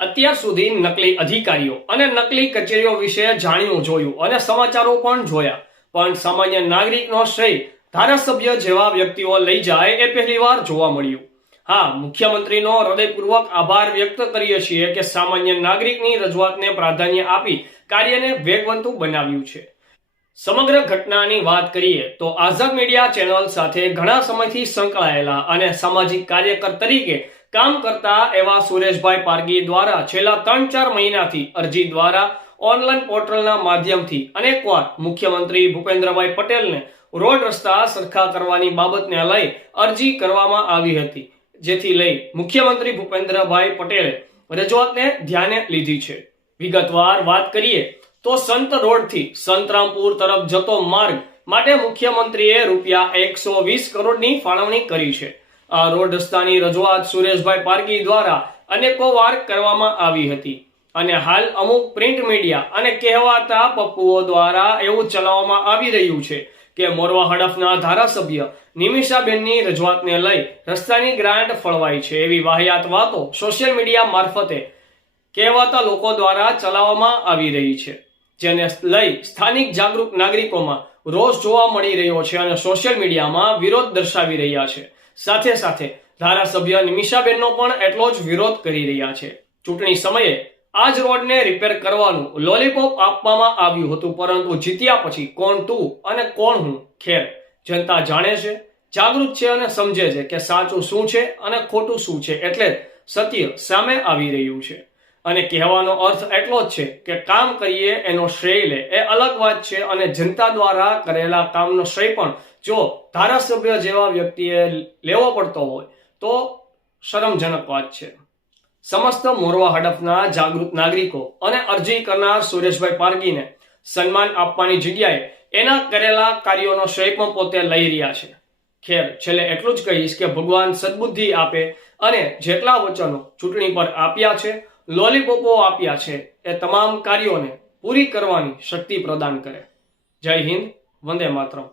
અત્યાર સુધી નકલી અધિકારીઓ અને નકલી કચેરીઓ વિશે જાણ્યું, જોયું અને સમાચારો પણ જોયા. પણ સામાન્ય નાગરિકનો શ્રેય ધારાસભ્ય જેવા વ્યક્તિઓ લઈ જાય એ પહેલીવાર જોવા મળ્યું. હા, મુખ્યમંત્રીનો હૃદયપૂર્વક આભાર વ્યક્ત કરીએ છીએ કે સામાન્ય નાગરિકની રજૂઆતને પ્રાધાન્ય આપી કાર્યને વેગવંતું બનાવ્યું છે. સમગ્ર ઘટનાની વાત કરીએ તો આઝાદ મીડિયા ચેનલ સાથે ઘણા સમયથી સંકળાયેલા અને સામાજિક કાર્યકર તરીકે કામ કરતા એવા સુરેશભાઈ પારગી દ્વારા છેલ્લા ત્રણ ચાર મહિનાથી અરજી દ્વારા ઓનલાઈન પોર્ટલના માધ્યમથી અનેકવાર મુખ્યમંત્રી ભૂપેન્દ્રભાઈ પટેલને રોડ રસ્તા સરખા કરવાની બાબતને લઈ અરજી કરવામાં આવી હતી, જેથી લઈ મુખ્યમંત્રી ભૂપેન્દ્રભાઈ પટેલે રજૂઆતને ધ્યાને લીધી છે. વિગતવાર વાત કરીએ તો સંત રોડથી સંતરામપુર તરફ જતો માર્ગ માટે મુખ્યમંત્રીએ રૂપિયા એકસો વીસ કરોડની ફાળવણી કરી છે. રોડ રસ્તાની રજૂઆત સુરેશભાઈ પારગી દ્વારા અનેકો વાર કરવામાં આવી હતી. અને હાલ અમુક પ્રિન્ટ મીડિયા અને કહેવાતા પપ્પુઓ દ્વારા એવું ચલાવવામાં આવી રહ્યું છે કે મોરવા હડફના ધારાસભ્ય નિમિષાબેનની રજૂઆતને લઈ રસ્તાની ગ્રાન્ટ ફળવાઈ છે એવી વાહિયાત વાતો સોશિયલ મીડિયા મારફતે કહેવાતા લોકો દ્વારા ચલાવવામાં આવી રહી છે. જેને લઈ સ્થાનિક જાગૃત નાગરિકોમાં રોષ જોવા મળી રહ્યો છે અને સોશિયલ મીડિયામાં વિરોધ દર્શાવી રહ્યા છે. સાથે સાથે ધારાસભ્ય નિમિષાબેનનો પણ એટલો જ વિરોધ કરી રહ્યા છે. ચૂંટણી સમયે આ જ રોડને રિપેર કરવાનું લોલીપોપ આપવામાં આવ્યું હતું, પરંતુ જીત્યા પછી કોણ તું અને કોણ હું? ખેર. જનતા જાણે છે, જાગૃત છે અને સમજે છે કે સાચું શું છે અને ખોટું શું છે, એટલે સત્ય સામે આવી રહ્યું છે. અને કહેવાનો અર્થ એટલો જ છે કે કામ કરીએ એનો શ્રેય લે. એ અલગ વાત છે અને જનતા દ્વારા કરેલા કામનો શ્રેય પણ જો ધારાસભ્ય જેવા વ્યક્તિએ લેવો પડતો હોય તો શરમજનક વાત છે. સમસ્ત મોરવા હડફના જાગૃત નાગરિકો અને અરજી કરનાર સુરેશભાઈ પારગીને સન્માન આપવાની જગ્યાએ એના કરેલા કાર્યોનો શ્રેય પણ પોતે લઈ રહ્યા છે. ખેર, છેલ્લે એટલું જ કહીશ કે ભગવાન સદબુદ્ધિ આપે અને જેટલા વચનો ચૂંટણી પર આપ્યા છે લોલીપોપો આપ્યા છે એ તમામ કાર્યોને પૂરી કરવાની શક્તિ પ્રદાન કરે. જય હિન્દ, વંદે માતરમ.